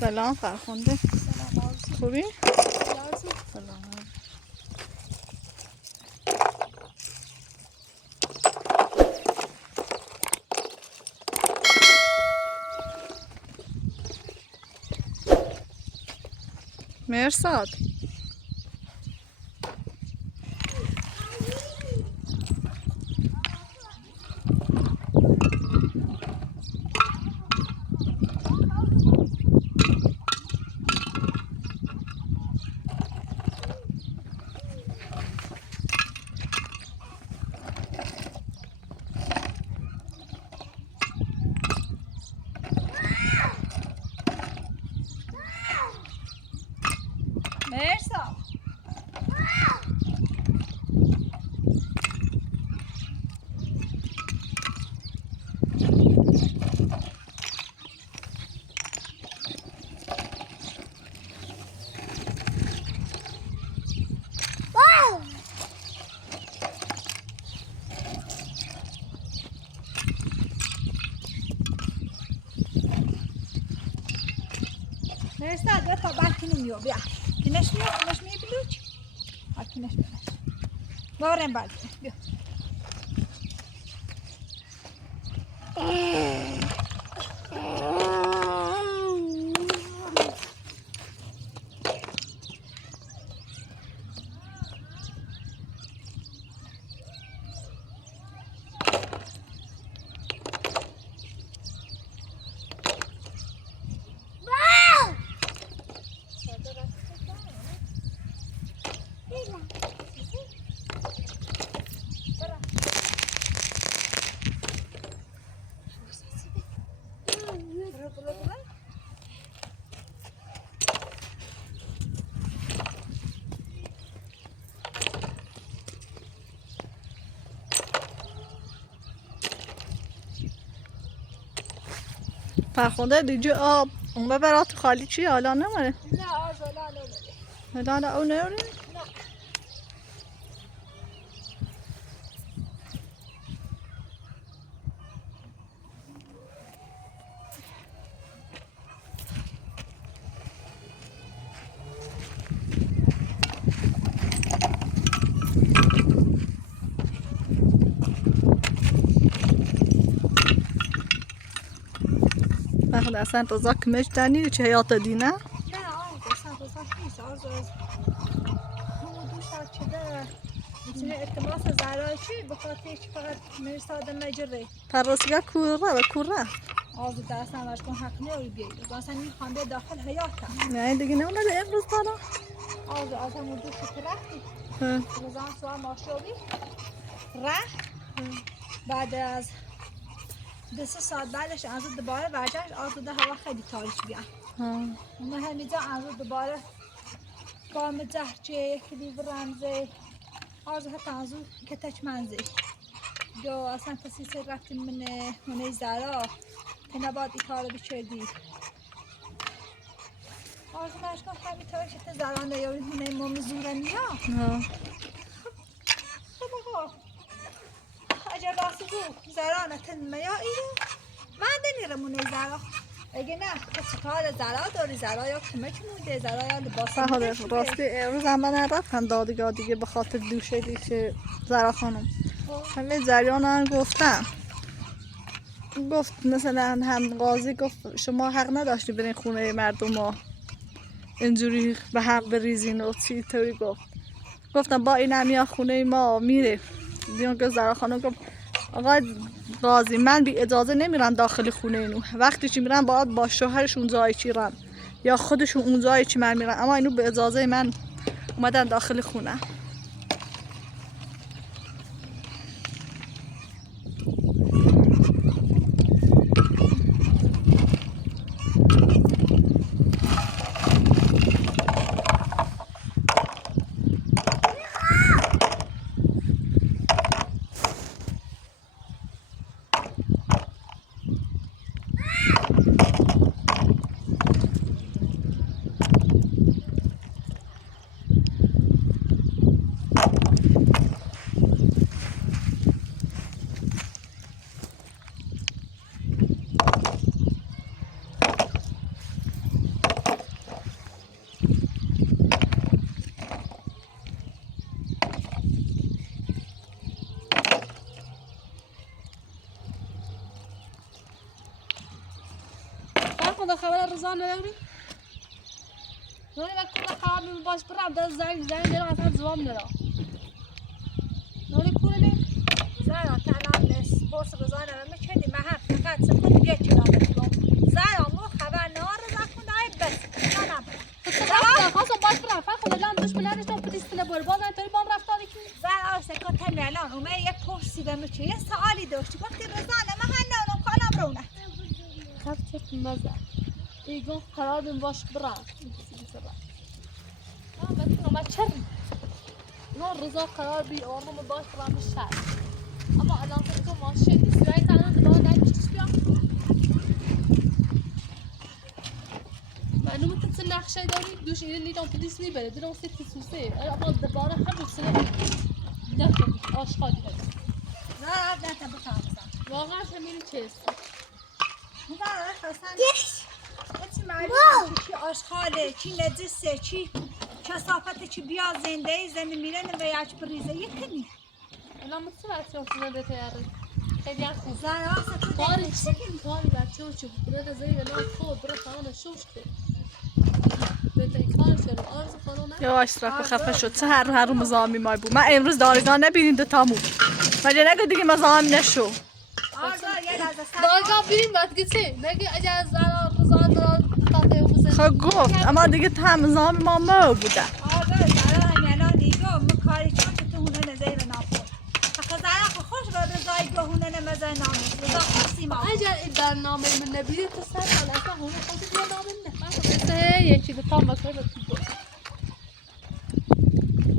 سلام فرخنده. سلام آرزو. خوبی؟ آرزو. سلام. مرساد. مرسا. مرسا بیا تا بعد کنیم میو بیا. کنش می بلوچ. کنش بارم بعد بیا. فرخنده دیگه آب اون ببرات خالی چی حالا نماره؟ نه آرزو لا حالا اون نماره؟ نه. فرخنده اصلا رضا کمش دنی چه حیات دینه؟ نه آرزو اصلا نیست آرزو از همون 2 ساعت شده میتونه التماس زرای چی بخاطر هیچ فقط مرساد مجره پرستگاه کوره آرزو درست نماش کن حق نیاری بیایی اصلا میخوام به داخل حیاتم نه دیگه نمونه امروز دارم آرزو از همون 2 ساعت رفتی روزان سوال ماشوبی رفت بعد از 2 ساعت بعدش آرزو دوباره برگشت آرزو ده هوا خیلی تاریک بیان اما همیجا آرزو دوباره قام زهچه کلیو رمزه آرزو حتی آرزو کتش منزه جو اصلا کسی سر رفتیم من هونه زرا تنباد ای کارو بچردی آرزو مشکل همین طور شده زرانه یا هونه مومی زورنی ها خب آقا اگر راستی جو زرانه تن میا ایرو من دمیرم هونه زرا اگه نه کسی کار زرا داری زرا یا کمک مونده زرا یا لباس مونده شده راستی امروز هم من رفتم دادگاه دیگه به خاطر دوشه زرا خانم همه جریان هم گفتم گفت مثلا هم قاضی گفت شما حق نداشتی برین خونه مردم ها اینجوری به هم بریزین و چی طوری گفتم با این همیا خونه ما میره دیون که زرا خانم گفت آقای قاضی من بی اجازه نمیرم داخل خونه اینو وقتی چی میرم باید با شوهرش اونجایی چی رم یا خودشون اونجایی چی من میرم اما اینو به اجازه من اومدن داخل خونه تو خبر رضا نداری؟ نوری وقت کل خبر باش برام در زنگ دارم اصلا زوام ندارم. نوری کوله زارا الان سپورس رضا نمیم چندی من هم فقط سکون 1 کیلومتر زارا مو خبر نار رضا کندای بس منم خواستم باش برام فقط الان دوش بلندش تو پلیستونه بر باز انتظاری بام رفتاری کی؟ زارا سکون تمی الان اومه یه پرسی به میچه یه سوالی داشتی گفتی رضا نمه هنونم کالم رونه خب چه مزه ایگون قرار بیم باش برام ما چرم نه رضا قرار بی آرام باش برام شهر اما الان تو ماشین نیست رای تنها دلار نمیشتش بیا معلومه که چه نقشه داری دوش اینه نیدم پلیس میبره دیدم سه تیسوسه اما دباره هم بسنه نکنی آشغالی هست زارا نتم بفهمم واقعا همین چیست زارا خواستن چی معلومه چی آشغاله چی نجسه چی کثافت چی بیا زنده زنده میرن و یاچ بریزه یکنی الان متوجه شدم به تیاری خیلی خوب زارا سکون کاری کاری بچه ها چه برده زیر الان خود برده خانه شوش که بهترین کار شد آرز خانه یا اشتراک خفه شد چه هر مزاحمی ما بود من امروز دارگاه نبینید تامو مگه نگو دیگه مزاحم نشو آزار یه لحظه دارگاه بینیم بعد چه نگی اجازه رضا را تاته بزن خب گفت اما دیگه هم مزاحم ما بوده آزار زارا همیانا دیگه مکاری چون که تو هونه نزیر ناپور حقا زارا خوش به رضای گه هونه نمزه نامید رضا خوشی ما اگر این برنامه من نبیده تو سر حال اصلا همون خودت یادم نمیاد مثل یکی دو تا مسئله تو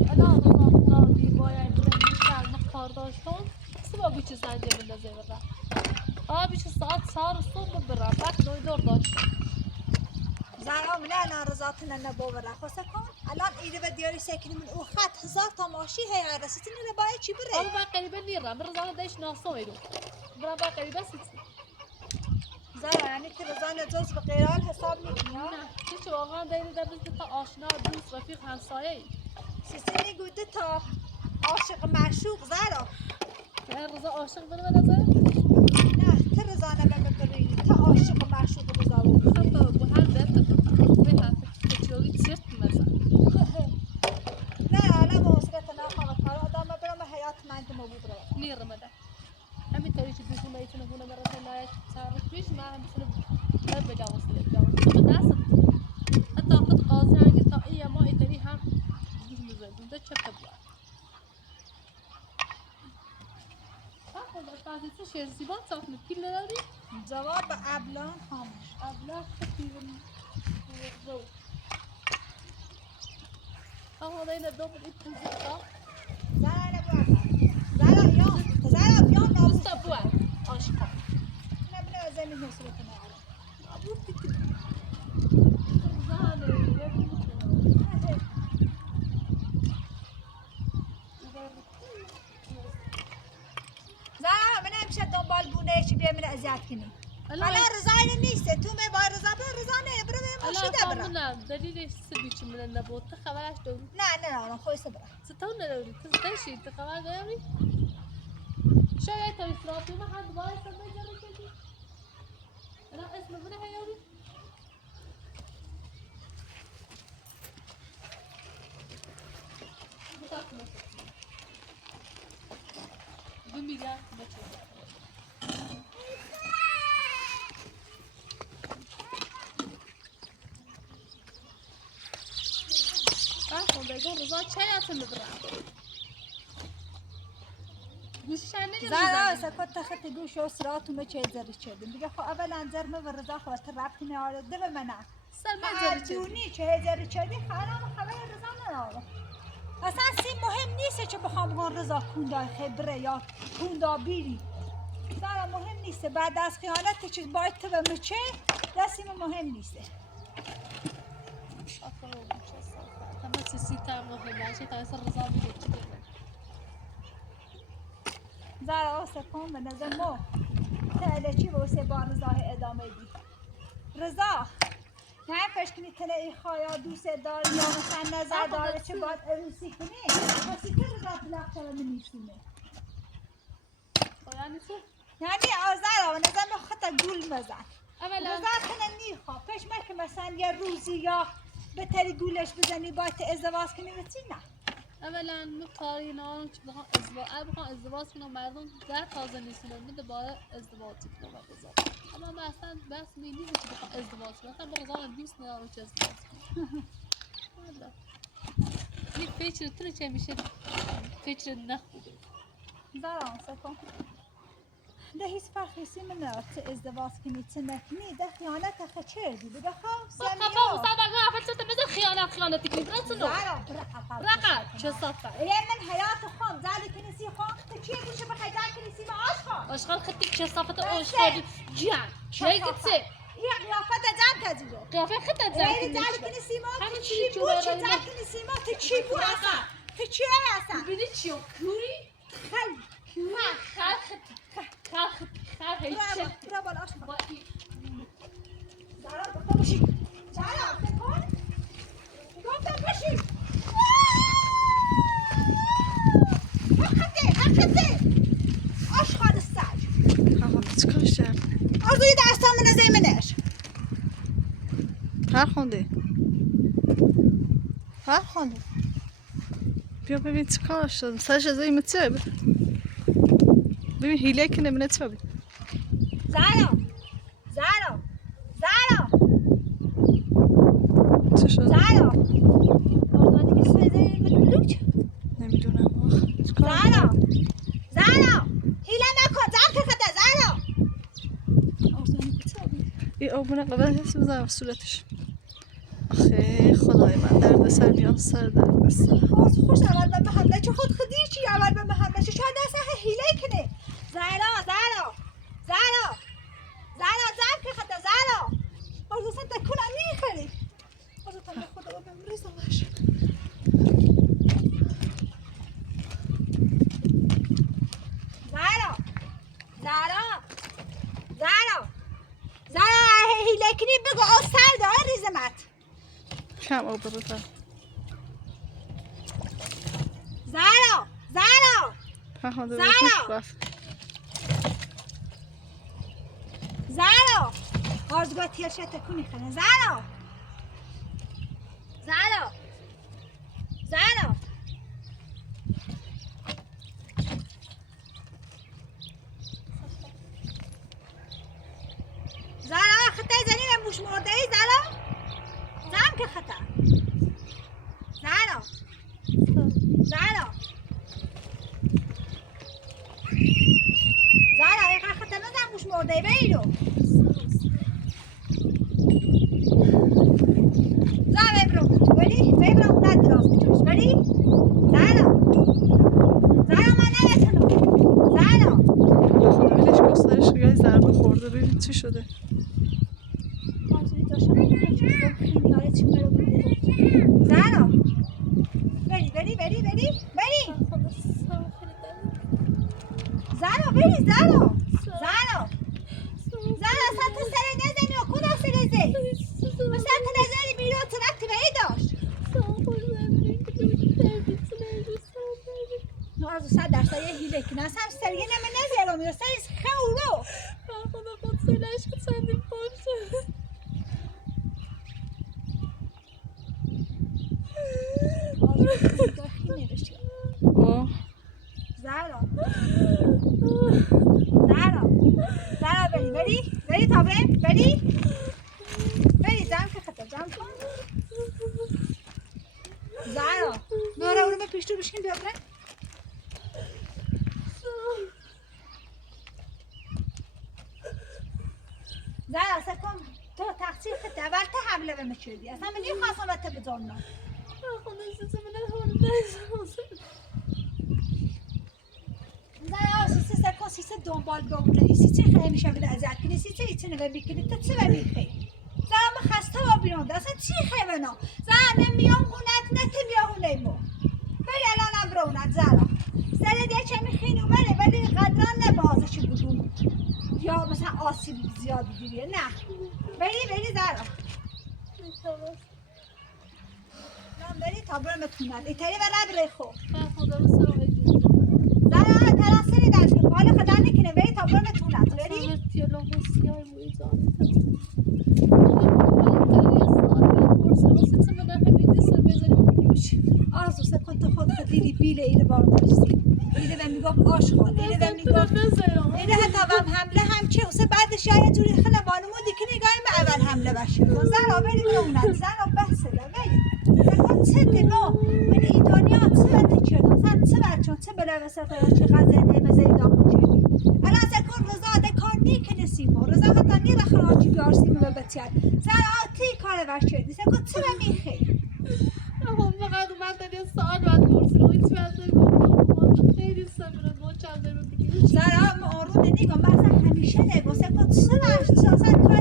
الان رضا بی باید بریم مختار داشتم سبا بیچه سنجه بندازه برم بیچه ساعت سار صبح برم وقت دور داشتم زارا من الان رضاتنا نبوره خوسته کن الان ایده و دیاری سکنی من او خط 1000 تا ماشی هی رسیتی نره باید چی بره اما با قریبا نیرم رضا دایش ناسو ایدو برم با قریبا سیتی زارا یعنی که رضا نجوز به غیرال حساب میکنی نه هیچ واقعا دایره در بزد تا آشنا دوست رفیق همسایه ای سیسینی گوده تا عاشق معشوق زارا رضا عاشق بده به نظر نه تو رضا نببری تا عاشق معشوق رضا بود خب bu her dert به حرف کچوری چرت میزنه نه نه موسیقی نخواه کار آدم برم حیات من دمو ببره نیرم ده همین طوری که دوست میتونه هونه مرا نایت تعرف پیش ما هم میتونه در بجاوز تو دست حتی خود قاضی هنگی تا ای ما ایتری هم دوست میزنیم ده چه بود بعضی تو شیر زیبان صاف نکیل نداری جواب ابلان خاموش ابله خیلی رو اما دینا دو بود پوزیتا زارا نبوه زارا بیان نبوه دوستا بوه آشقا نبنه زمین حسرت نهارم نبود دیگه زانه زارا من همیشه دنبال بونه چی بیا من اذیت کنی الان رضا نیسته تو می با رضا برو رضا نه برو می ماشین برو الان دلیلش سبی چی من نبود تو خبرش داری نه نه خویس برو ستون نداری تو تشی تو خبر داری شاید تو اسراتی ما حد باید سر بجاری کردی الان اسم بونه هیاری دو میلیارد بچه بگو رضا چه یادت میبرم گوششن زارا سکوت خط گوش و سراتو مچه زری چدیم دیگه خو اول انجر و رضا خاطر ربطی نداره دو منه سر دونی چه زری چدی خرام خبر رضا نداره اصلا سی مهم نیست چه بخوام بگم رضا کوندا خبره یا کوندا بیری زارا مهم نیست بعد از خیانت چیز باید تو به مچه دستی مهم نیست تمام سیتا مهمه چه تا سر رضا میگه چی دیگه زارا سکون به نظر مو تا چی واسه با رضا ادامه دی رضا نه فشکنی تنه ای خوایا دوست داری یا مثلا نظر داره چه باید عروسی کنی واسه که رضا طلاق شده نمیشونه یعنی چه یعنی آزارا و نظر خطا گول مزن اولا رضا کنه نیخوا پیش که مثلا یه روزی یا به تری گولش بزنی باید ازدواج کنی بچی نه. اولا من کاری نام که بخوام ازدواج کنم مردم در تازه نیستن من دوباره ازدواج کنم و بزار اما من اصلا بس نیست که بخوام ازدواج کنم اصلا برای دوست ندارم که ازدواج کنم والا این فکر تو چه میشه فکر نخوبه زاران سکن ده هیچ فرقی سی من نه ازدواج کنی چه نکنی ده خیانت خچردی بده خواهم خفا سمیار مصابقه افت مثل خیانتی کنید اصلا زاران رقم چه صفه یه من حیات خام زاده کنی سی خام تا چیه گوشه بخوای زاده کنی سی ما آش خام آشغال خطی چه صفت آشغال جان چه گفته این قیافت جمع کجیره قیافه خط این زدی زاده کنی سی ما همین تو چی چی بود جوره چی رای زاده کنی سی ما تو چی بود اصلا تو چی اصلا ببینی چی کوری خل خر هیچ برا بالا آش خام با این زارا بخدا باشی زارا بکن گفتم باشی حقته آشغال سگ حالا چیکارش کرد؟ آرزوی درستان من از ایمنش فرخنده بیا ببین چیکارش شد سرش از این چه ببین هیله که نمونه چه ببین زارا چه شد؟ زارا آردانی که سایده این بلوچ نمیدونم آخ چیکار زارا هیله نکن زار که خدا زارا آردانی که سایده این آبونه قبل هست بزنم صورتش آخه خدای من درد سر بیان سر درد سر آرزو خوش اول به محله چه خود خودی چی اول به محله چه شاید دست هیله کنه زارا زار که خدا زارا آرزو سن تکون میخری آرزو تن به خدا بمریزم باش زارا هیله کنی بگو آه سر داره ریزمت کم آب بزن زارا فرخنده به زارا! هوش رفت زارا آرزوگاه تیرشه تکونی خنه زارا خطه زنی به موش مرده ای زارا زم که خطه زارا ایقا خطه نزم موش مرده ای بیرو ببرم اونت دراز میتونیش بری زارا من نمیتونم زارا ولش کن سرش یه ضربه خورده ببین چی شده آرزوی داشتم خیلی آره چی مرا بوده زارا بری زارا اصلا تو سر نزنی و کدا سرزه مثلا تو نزنی بیرون تو رفتی به ای داشت آرزو 100% یه هیله کنه اصلا سریع نمه نزیرم یا سریع خورو آه زارا بری تا بری جمع که خطا جمع کن زارا نورا اونو به پیشتو بشکن بیا برن زارا سکن تو تقصیر خطه اول تا حمله به مچردی اصلا من نمیخواستم بته بزنم زارا سیسه دنبال بمونه سیسه خیلی میشه بده ازت کنی سیسه ایچه نوه بیکنی تو چه ببی خیلی زارا من خسته با بیرونده اصلا چی خیلی بنا زارا نمیام هونت نتیم هونه مو بری الانم برونت زارا سر دیگه چه میخین اومده ولی قدران نبازشی بگون یا مثلا آسیب زیادی دیگه نه بری زارا بری تا برم بتونن ایتری و رب ریخو زارا تراسلی داشت حالا خدا نکنه بری تا برم بتونن بری تیلا بسیار مویزانی آرزو سکن تو خود دیدی بیل اینو بارداشتی اینه به میگفت آشغال اینه به میگفت اینه حتی هم حمله هم چه واسه بعدش یه جوری خیلی بانمون دیگه نگاهی به اول حمله باشه زن آبری بموند زن آب بسته ولی سکن چه دما من این دنیا چه بده چه زن چه برچون چه بلا وسط چه غزنده به زیدان چه الان سکن رضا ده کار نیکنه سیما رضا حتی نیره خراجی بیار سیما به بچید زن آتی کار برشد سکن چه میخی فقط اومد یه ساعت بعد پرسید و هیچ وقت نمی‌گفتم خیلی صبر با چند دقیقه بگیریم زرا آروم نگاه مثلا همیشه نگاه سکن چه برش چه اصلا کار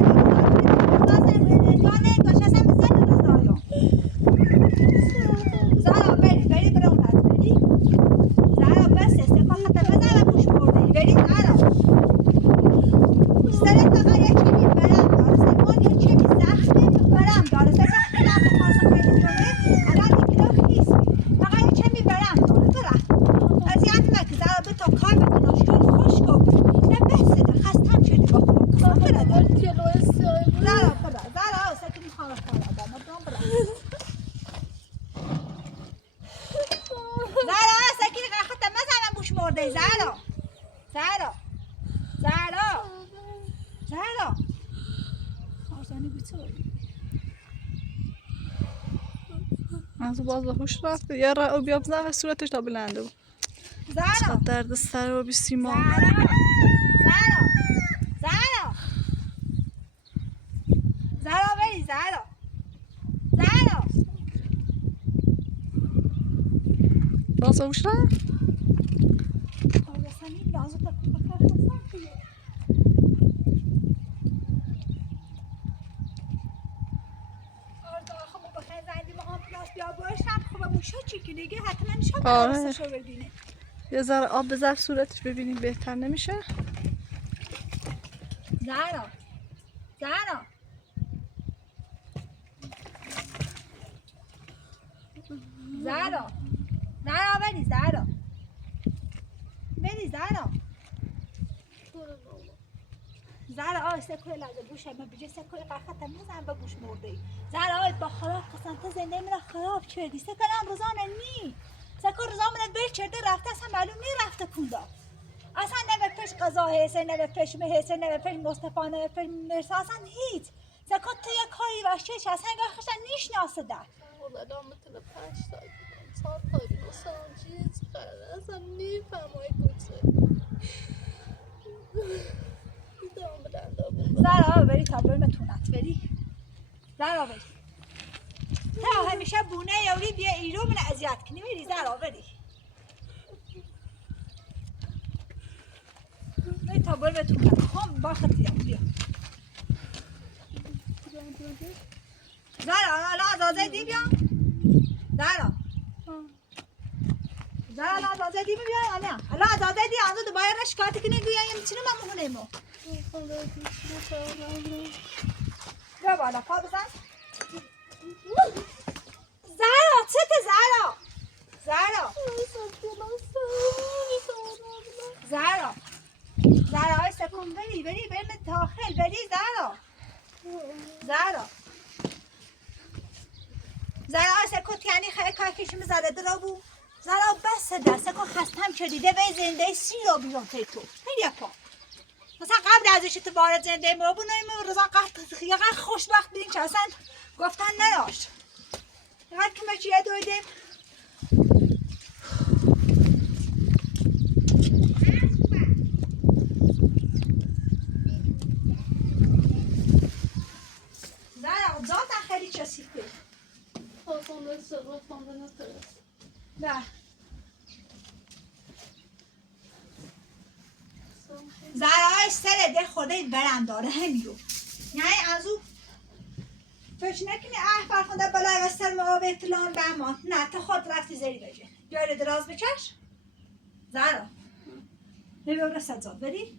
زرا بری برو بری زرا بس سکن حتی بزنم گوش برده بری زرا سرت فقط یه چیزی برم داره سکن یه چیزی زخمه برم داره سکن خیلی هم خواستم خیلی جمعه الان دیگه نیست فقط یه چیزی برم داره برم از یعنی من که زرا به تو کار بکنم شکل خوش کن نه بسه ده خستم شدی با کنم برده زرا برده زرا سکن میخوام برده مدام برده زرا سکن خطه مزنم بوش مرده زرا آرزانی بیتوری از باز به هوش رفت یه را بیا بزن و صورتش تا بلنده بود زرا درد سر و بی سیما زرا بری زرا باز به هوش رفت آرزانی لازم تکون بکر خستم توی آرزا خب بخیر زندی ما آمپلاس بیا باشم خب موشا چی که دیگه حتما نشان آره. درستشو ببینه یه ذره آب بذار صورتش ببینیم بهتر نمیشه زرا زرا آی سکوی لازه بوشه من بجه سکوی قاختم نزن به بوش مرده ای زرا آی با خراب قسمت زنده من خراب کردی سکن هم روزانه نی سکن روزان من بیل چرده رفته اصلا معلوم نی رفته کندا اصلا نه پیش قضا هسته نه پیش مهسته نه پیش مصطفی نه پیش مرسا اصلا هیچ سکن تو یک کاری باشه چه اصلا گاه خشن نیشناسه در ولادم مثل 5 سال بودم 4 سال مثلا چیز قراره اصلا نیفهمای کچه دیدم بلنده بود زرا بری تا برمتونت بری زرا بری تا همیشه بونه یوری بیا ایرو من اذیت کنی بری زرا بری بری تا برمتونت خم باخت بیا زرا الان ازازه دی بیا زرا الان ازازه دی بیا الان ازازه دی آنو دوباره شکایت کنی گویا میتونم من مهونه مو بیا بالا پا بزن زرا چته زرا ای سکون بری من داخل بری زرا ای سکون یعنی خیلی کاکیشم زده درا بو زرا بس ده سکون خستم شدیده به زنده سی رو بیان تو خیلی پا مثلا قبل ازش تو وارد زنده ما بو نیم روزان قهر خوشبخت بودیم که اصلا گفتن نداشت اینقدر که ما چیه دویدیم زرا ذات خیلی چسیده خواستم سر خواندن نترست نه زرای سر ده خودت برم داره همیو یعنی از او فکر نکنی فرخونده بلای و سر موابه اطلاعان بهمان نه تو خود رفتی زری بجه بیاره دراز بکش زرا نبیم رسد زاد بری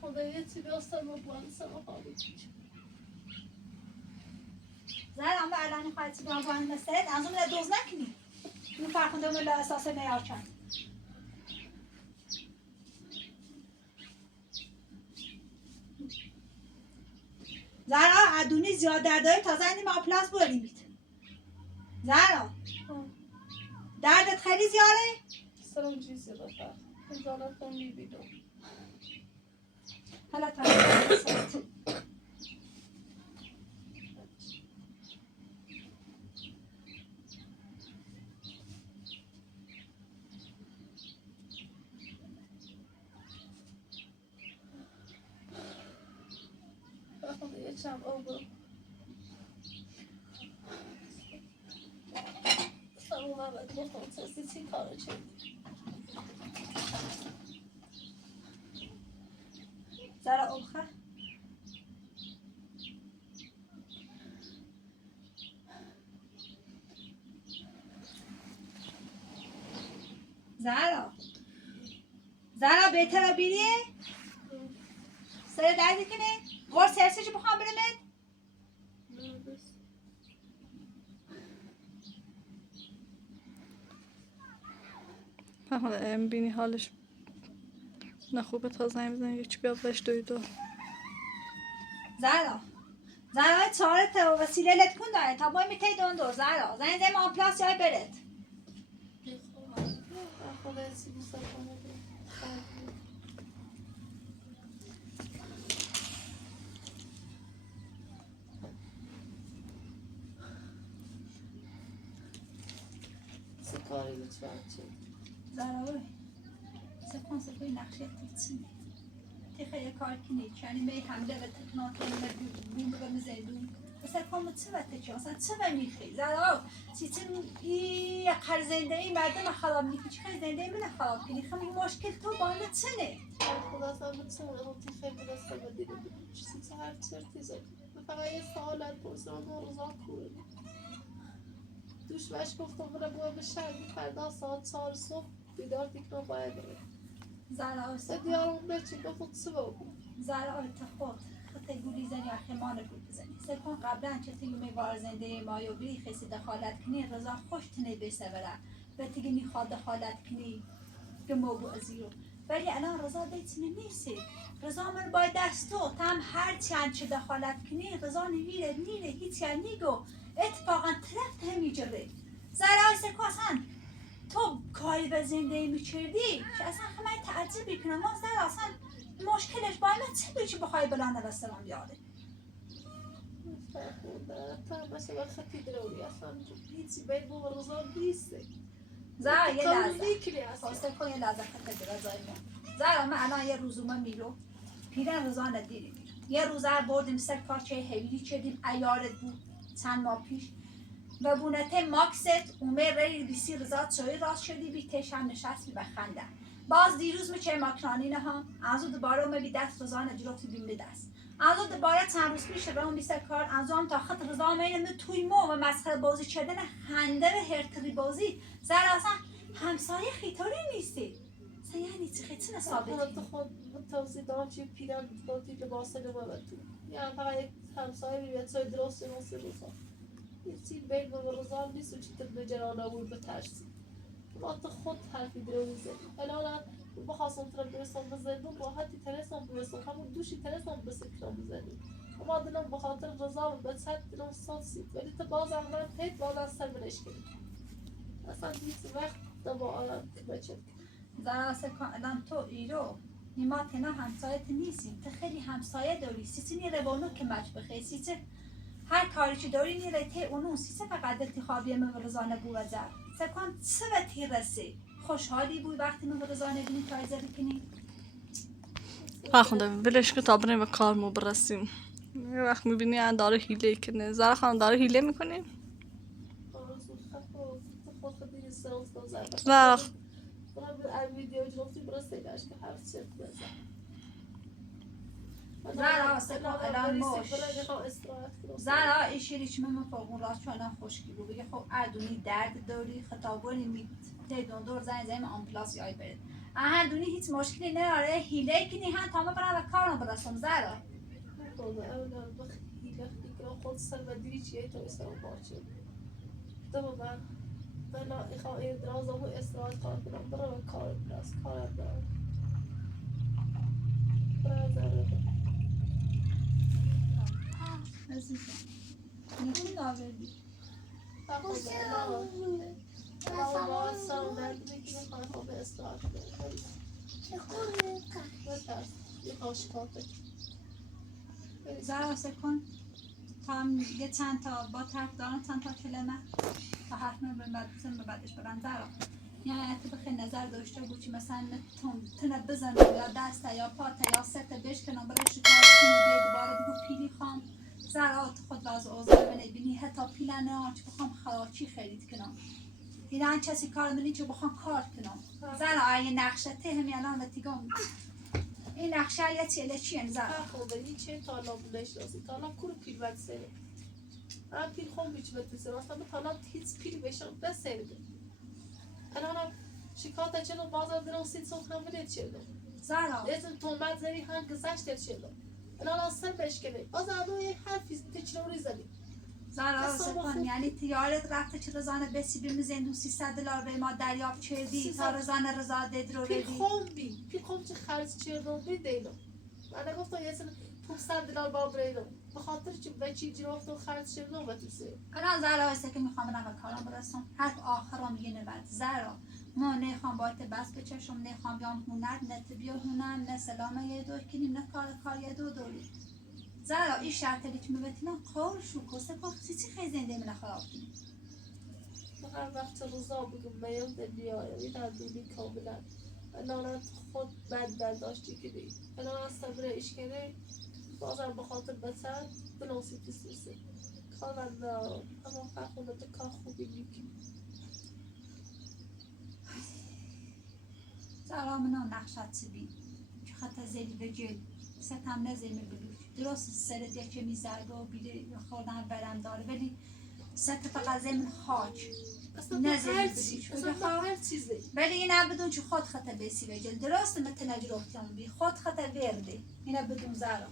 خدا یه چی بیاستم و بلند سم و خوابی زهرا اما الان خواهد سیگار باید مسترد از اون دوز نکنی این فرخونده اون اساس میار چند زهرا ادونی زیاد دردای تازه اینی ما پلاس بردیم بید زهرا دردت خیلی زیاره؟ سرم جیزی بفر خجالت رو میبینم حالا تا بخون یه چم او برو سرم محمد گفتم ترسی چی کارو چه زهرا اوخه زهرا بهتره بیری؟ سر دردی کنه؟ غور سرسی چی بخوام برمت؟ فهمیدم بینی حالش نه خوبه تا زنگ بزنی یه چی بیاد بهش دویدو زهرا چهارت وسیله لت کن داره تا بای میتی دور زهرا زنگ زنگ ما پلاس یای برد خدا سی بو سر کنه سکاری لطفا چه زهرا سکن سکوی نقشه تیچی تخیه کار کنی یعنی می حمله و تکنات بیم بگم زیدون اصلا کام چه وقته چی اصلا چه میخی زهرا چیچی ای قر زنده ای مردم خراب نیکی چی خیلی زنده ای من خراب کنی خیلی مشکل تو بالا چنه خدا سبت سمونه هم تی خیلی دسته بدیده بودم چیزی هر چرتی زد فقط یه سوالت پرسیم اما روزا کوره دوش بهش گفتم برای باید به شهر فردا ساعت 4 صبح بیدار دیکنم باید بره زهرا دیارم بچی گفت سبا بود زهرا خود خط گولی زنی آخمان گول بزنی سکن قبلا چه تیگه میوار زنده مایو بری خیسی دخالت کنی رضا خوش تنه بسوره و تیگه میخواد دخالت کنی که موضوع زیرو ولی الان رضا دیتونه نیستی رضا من باید دستو تم هر چند چه دخالت کنی رضا نمیره هیچ یعنی نیگو اتفاقا طرف همیجره زهرا سکن اصلا تو کاری به زنده میکردی که اصلا همه تعجب کنم ما زهرا اصلا مشکلش با من چه بیچی بخوای بلانه بسترم بیاره تا مثلا خطی دروری اصلا هیچی باید با رضا نیسته زهرا یه لحظه میکنی اصلا خواسته کن یه لحظه خطه برزای من زهرا من الان یه روزومه میرو پیرن رضا ندیری میرو یه روزه بردیم سر کارچه هیویلی چدیم ایارت بود چند ماه پیش و بونته ماکست اومه ری بیسی رضا چوی راست شدی بی تشم نشستی بخنده باز دیروز میچه ماکنانی نه هم ازو دوباره اومه بی دست رضا نجرفتی بیم بی دست ازو دوباره چند روز پیش رو بیسه کار ازو هم تا خط رضا مینم توی مو و مسخره بازی چدن خنده و هرتری بازی زهرا اصلا همسایه خیطاری نیستی اصلا یعنی چی خیلی نصابتی تو خود توضیح دارم چی پیرم خودی لباسه رو ببرد یعنی فقط یک همسایه میبید سای درست روزا یه چی بین و رضا نیست و چی تر بجران آور بترسی ما تو خود حرفی درو میزنی الان بخواستم تر برسم بزنم با حتی ترسم برسم همون دوشی ترسم بسکرم بزنی اما دلم بخاطر رضا و بسد دلم سانسید ولی تو باز اول هیت باز از سر برش کنی اصلا هیچ وقت با آرام بچه زهرا سکان الان تو ایرو نیما تنا همسایت نیستیم تو خیلی همسایه داری سیسی نیره بانو که مچ بخی سیسی هر کاری که داری نیره تی اونو سیسی فقط دلتی خوابیه من رضانه بو و زر سکان چه به تی رسی خوشحالی بود وقتی من رضانه بینی تایزه بکنی خونده ولش که تا بریم و کار مو برسیم یه وقت میبینی داره هیله کنه زهرا خانم داره هیله میکنی زهرا زهرا سکان الان موش زهرا ایشیری چی من فوقون راست چون خوشکی بود بگه خب ادونی درد داری خطابونی می تیدون دور زنگ آمپلاس یای برد دونی هیچ مشکلی نداره هیله کنی هم تا ما برم و کارم برسم زهرا که خود سر و دیری چیه تو استرام باشه تو من ایخوام این درازم و استراحت کار کنم برای کار براز کار دارم عزیزم نشون آوردی زرا سکن تا هم یه چند تا با طرف دارن چند تا کلمه تا حرف من به بعدش برن زرا یعنی تو بخی نظر داشته بودی مثلا تنه بزن یا دسته یا پاته یا سته بشکنم برای شکار کنی بیه دوباره بگو پیلی خام زرا تو خود باز اوضاع بینی حتی پیلنه آنچه بخوام خراچی خرید کنم دیدن کسی کار منی که بخوام کار کنم زرا اگه نقشه ته همی الان بتیگم این نقشه یه چیله چیه زرا خوبه این چه تالا بودش راستی تالا کور پیل بد سره من پیل خون بیچ بد سره اصلا من تالا هیچ پیل بشم دست سره الان شکایت چلو بازار درون سیت سخنم بدید چلو زرا اسم تومت زری هم گذشت چلو الان اصلا بشکنه باز آدوی حرفی تچلو زدی زرا سکن یعنی تیارت رفته چه رزانه بسی بمیزین دو 300 دلار به ما دریافت چردی تا رزانه رضا دید رو پیل بدی خون بی پیل خون چه خرج چردو بیدیلو من گفتم یه سن 500 دلار با بریدم به خاطر چه بچی جرافت و خرج چردو بتوسه الان زرا هسته که میخوام برم به کارم برسم حرف آخرام میگه نبرد زرا ما نخوام باید بس بچشم نخوام بیام هنر نه بیا هنر نه سلامه یه دور کنیم نه کار یه دو دوری زرا این شرطی که میبتینم قول شو کسه که چی خیلی زنده من خراب کنیم هر وقت رضا بگم میام بیایم این تبدیلی کاملا الان خود بد برداشتی کردی الان از صبر ایش کنه بازم به خاطر بسر بناسی تسیسه کار ندارم اما فرخونده تو کار خوبی میکنی زرا منو نقشت سبی چه خطا زیدی به جل ستم نزیمه بلوش درست سر دیگه میزرگه و بیده خوردن برم داره ولی ست فقط زمین خاک اصلا هر چیزی ولی اینا بدون چه خود خطا بیسی بجل درست مثل نجروختیان بی خود خطا ورده اینا بدون زرا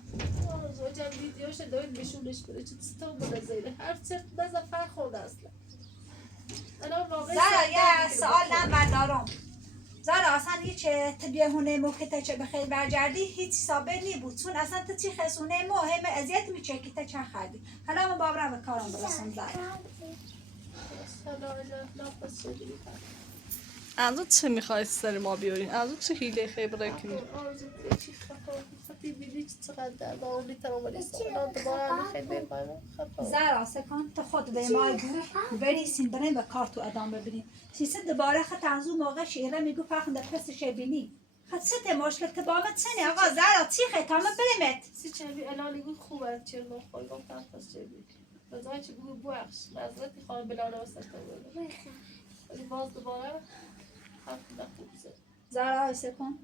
زوجم ویدیوش دوید بشونش بره چه تو بوده زیده هر چرت بزن فرخونده اصلا زرا یه سوال نم دارم زرا اصلا هیچ تبیه هونه مو که تا چه بخیر برگردی هیچ حسابه نی بود چون اصلا تا چی خسونه مو همه اذیت میچه که تا چه خردی حالا من باورم به کارم برسم زرا از اون چه میخوای سر ما بیارین؟ از اون چه حیله خیبره کنی؟ زرا سکن تو خود به ما گوی بری سیندرین به کار تو ادام ببینی سیسه دوباره خط از اون موقع شیره میگو فرخنده پسش بینی خط سته مشکل تبامت سنی آقا زرا چی خیتامه بریمت سی چنبی الان نگو خوبه چه نو خواهی گفتم پس چه بید بزای چه بگو بوخش مزرتی خواهی بلانه و سکتا بگو ولی باز دوباره فرخنده خوب زد زرا سکن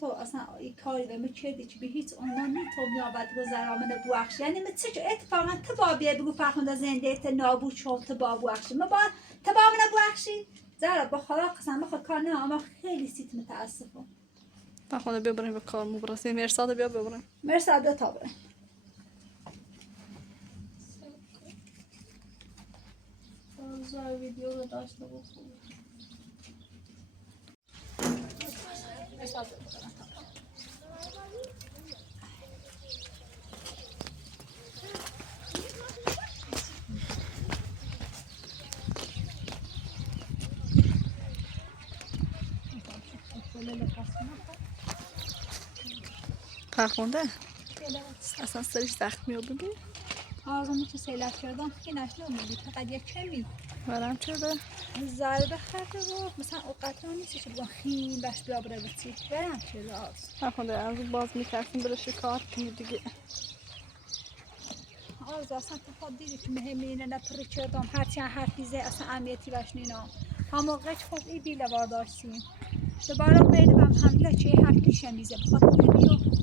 تو اصلا این کاری رو میکردی که به هیچ عنوان تو میابد با زرامن بوخش یعنی مثل چه اتفاقا تبا بیه بگو فرخنده زنده ایت نابود شو تبا بوخشی ما با تبا من بوخشی زرا با خدا قسم بخواد کار نه اما خیلی سیت متاسفم فرخنده بیا بریم به کار مو برسیم مرساده بیا ببریم مرساده تا بریم زای ویدیو رو داشته بود خوبه مرساده فرخنده اصلا سرش زخمی رو بگی؟ آزمون که سیلت کردم خیلی نشنو میدی فقط یک کمی برم چرا؟ ضربه خرده و مثلا اوقات هم نیستش بگم خیلی بش بیا بره بچی برم چرا آز فرخنده از اون باز میترسیم بره شکار کنی دیگه آز اصلا تو خود دیدی که مهم اینه نپری کردم هرچی حرفیزه اصلا امیتی باش نینا هموقع خوب ای بیله بارداشتیم دوباره بیدم حمله چه هفتی شمیزه بخاطر بیو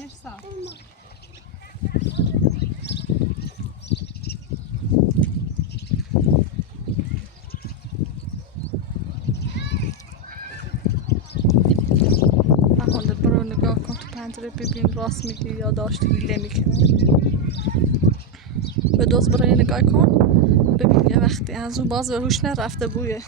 مرسا نخونده برو نگاه کن تو پنجره ببین راست میگی یا داشت هیله میکنه. به دوست برای نگاه کن ببین یه وقتی از اون باز به هوش نرفته بویه.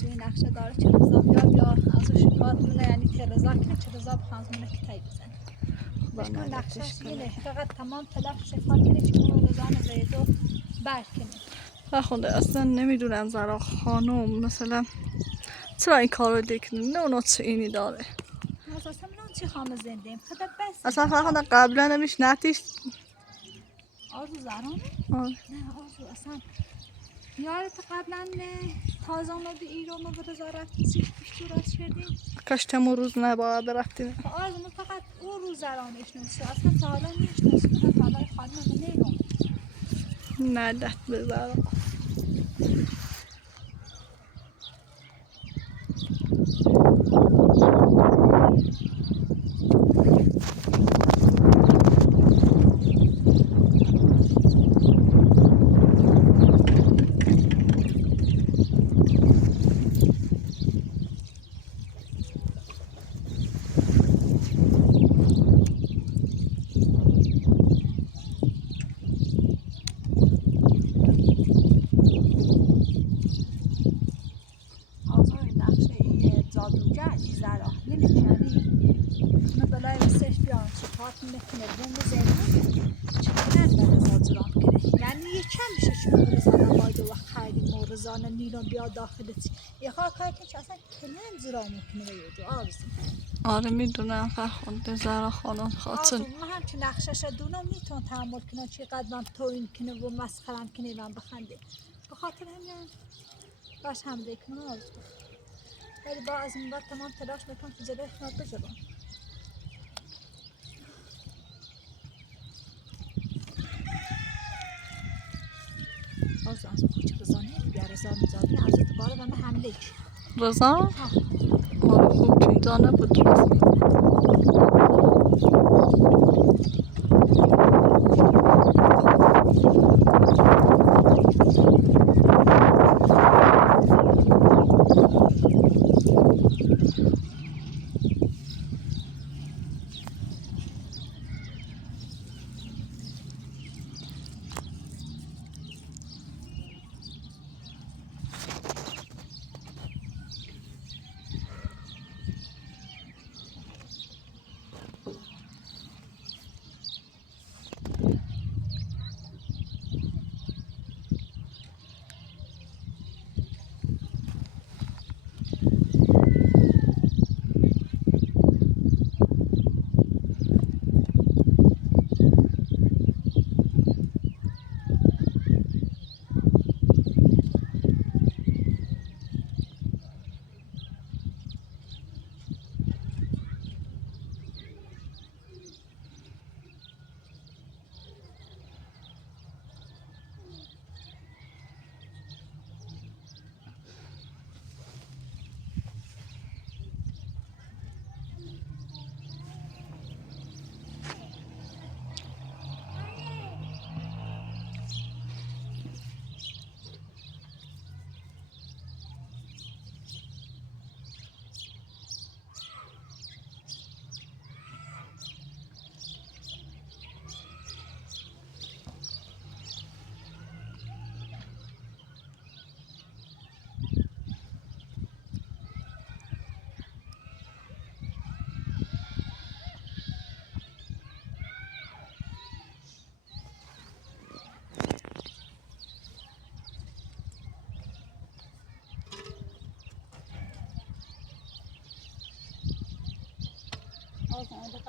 از روی نقشه داره چرزا بیاد یا از روی شکار کنه یعنی ترزا کنه چرزا بخانزمونه که تایی بزنه بشکن نقشهش اینه فقط تمام تلاش شکار کنه چون روزانه زیدو برد کنه نخونده اصلا نمیدونم زرا خانم مثلا چرا این کار رو دیکنه نه اونا چه اینی داره اساسا من چی خام زنده ایم خدا بس اصلا فقط قبلا نمیش نتیش آرزو زرانه؟ آه. نه آرزو اصلا یارت قبلا تازه آمده ایران رو به رضا رفتیم سیش پیش جورت شدیم کاش تمو روز نباید برفتیم آرزو من فقط اون رو زرانش نوشته اصلا تا حالا نیشناسه من تا حالا خانم رو نیرم نه دست بزرا جادوگر زرا نمی‌کنی من بلای وسش بیان چیکار میکنه بوم بزنیم چیکار نداره زادران کنه یعنی یه چند میشه شما برزانه باید و خیلی مورزانه نیرون بیا داخل یه کار که اصلا کلن زرا میکنه و یه آرزو آره میدونم فرخونده زرا خانم خاطر آرزو من هم که نقشش دونم میتونم تحمل کنم چقدر من توین کنه و مسخرم کنه من بخنده به خاطر همین باش هم دیکنم آرزو ولی با از این بعد تمام تلاش میکنم که جلوی احمد بجرم آرزو از اون کوچه رزانه بیا رزا میزادی از این دوباره به من حمله چی رضا؟ آره خوب چون اینجا نبود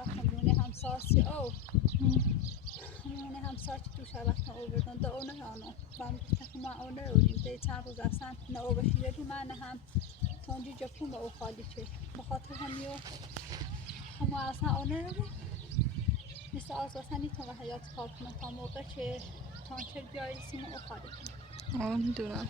همونه همساسی او همونه همساسی تو شبکه او بردن دا اونه آنو من گفتم ما اونه رو دی چند روز اصلا نه او بشیدی من هم تونجی جپون با او خالی چه بخاطر همیو همو اصلا اونه رو مثل آز اصلا نیتون و حیات کار کنم تا موقع که تانچر بیایی رسیم او خالی کنم آه میدونم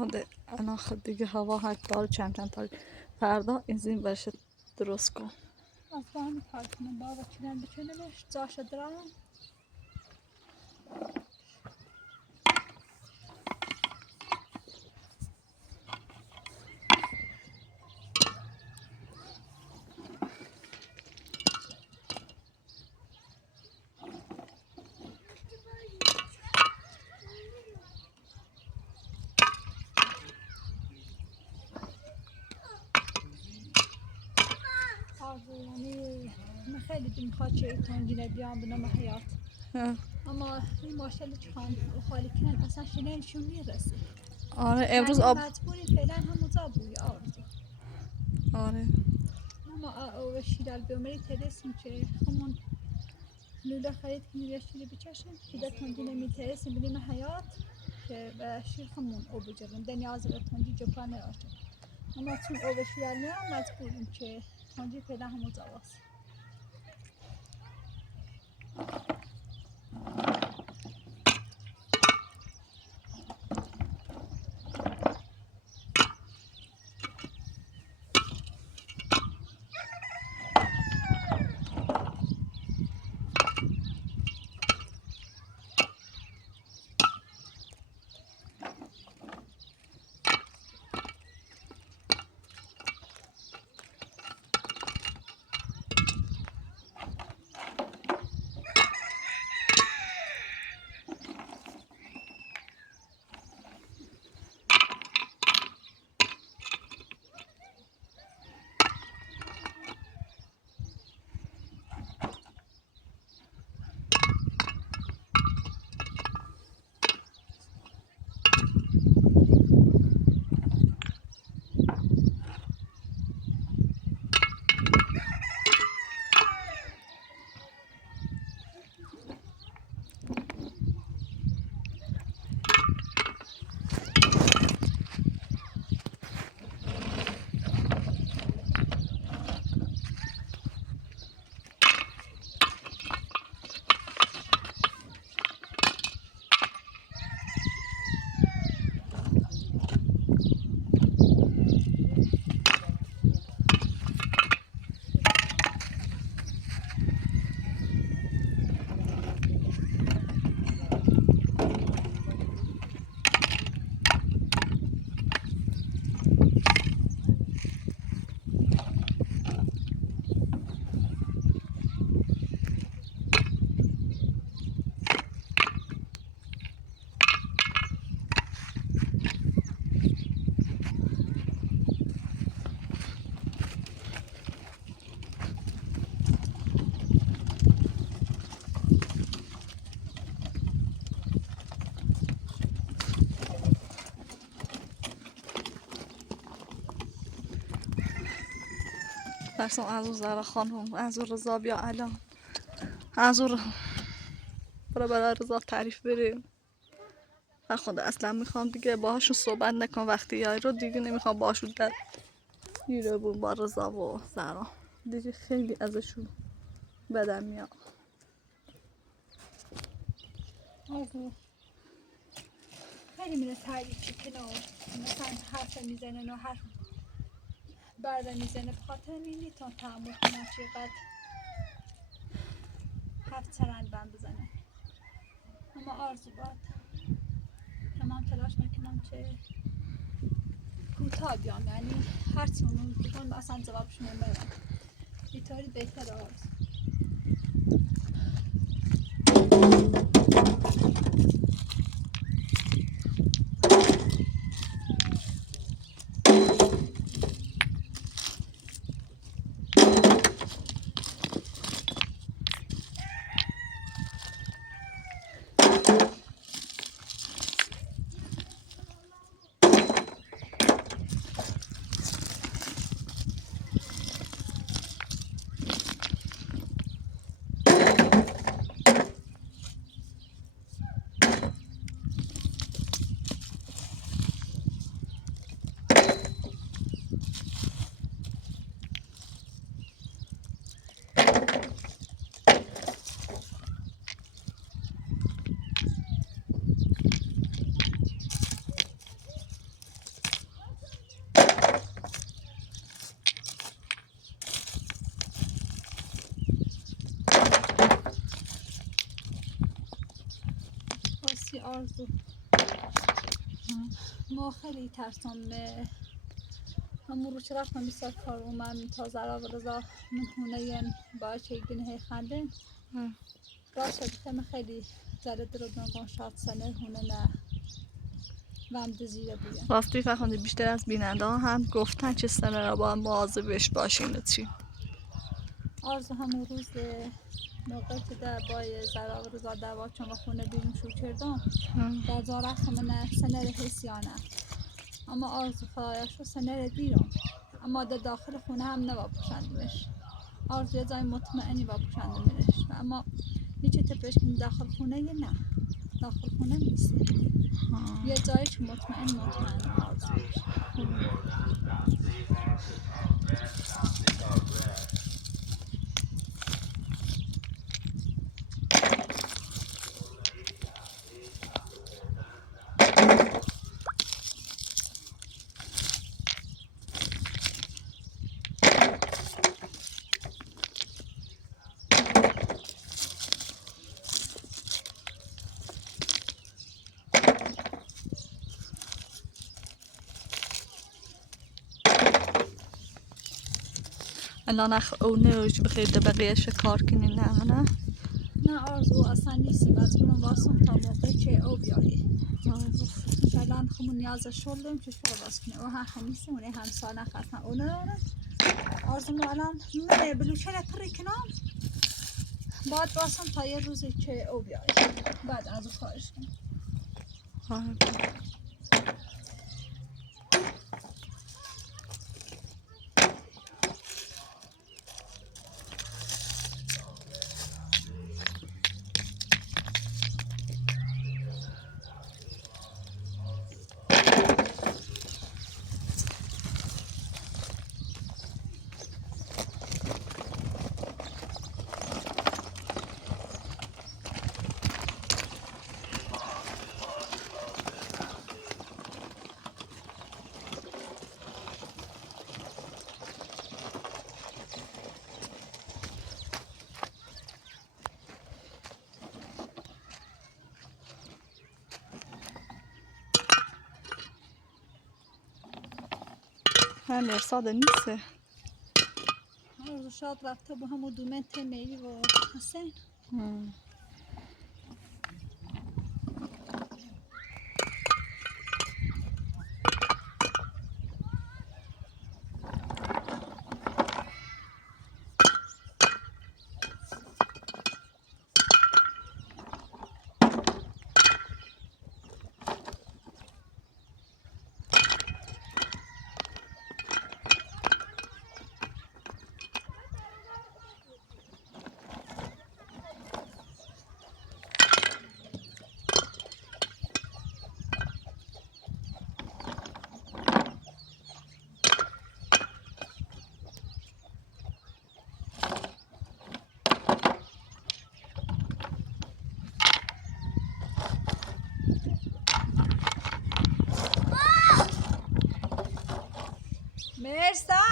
خود الان خود دیگه هوا هکتار چند تا فردا این برشت درست کن. از با همین کار کنم بابا چنان بچنمش زاش درام یعنی من خیلی دیم خواد چه تنگینه بیام به نام حیات اما این ماشاءالله چخان خالی کنن اصلا شنینشون میرسه. آره امروز آب مجبوری فعلا همون زا بوی آرزو. آره اما او شیرال بیامری ترسیم که همون لوله خرید که میره شیری بچشم که ده تنگینه میترسیم بینیم حیات که به شیر همون او بجرم دنیاز به تنگی جپا نراشتم اما چون او به شیرال میام مجبوریم که تنگی فعلا همون زا باست. درسم از او زهرا خانم از او رضا بیا الان از او برای رضا تعریف بریم. من خود اصلا میخوام دیگه باهاشون صحبت نکنم وقتی یای رو دیگه نمیخوام باهاشون در گیره بون با رضا و زهرا دیگه خیلی ازشون بدم میاد. آرزو خیلی میره تعریف کنه مثلا حرف میزنه و حرف برده میزنه بخاطر اینی تا تعمل کنه چقدر حرف چرند بند بزنه اما آرزو باید تمام تلاش میکنم که کوتاه بیام یعنی هرچی اونو بگم اصلا جوابشون نمیدم اینطوری بهتر آرزو. آرزو ما خیلی ترسم همون رو چه رفتم بسیار کار اومم تا زرا و رضا من هونه با چه گنه خنده راست شدیم خیلی زره درو دنگان شاد سنه هونه نه وم دزیره بویم راستی فخونده بیشتر از بیننده ها هم گفتن چه سنه را با هم مواظبش باشین چی آرزو همون روز موقع که در بای زرا و رضا دوا چون خونه بیرون شو کردم در زاره من سنه رو حسیانه اما آرزو خدایش رو سنه رو دیرم اما در داخل خونه هم نبا پوشندمش آرزو یه جای مطمئنی با پوشندمش اما هیچی تپش کنی داخل خونه یه نه داخل خونه نیست یه جایی که مطمئن آرزوش الان او نروش بخیر ده بقیهش کار کنی نه نه آرزو اصلا نیستی باز کنم واسم تا موقع که او بیایی فعلا خمون نیازش شدم که شو باز کنه او هم خمیسه اونه هم سانه خواستن اونه آرزو ما الان من بلوچه را پره کنم باید واسم تا یه روزی که او بیایی بعد از او کارش کنم هم ارساده نیسته آرزو شاد رفته با همون دومت میلی و حسین مرسا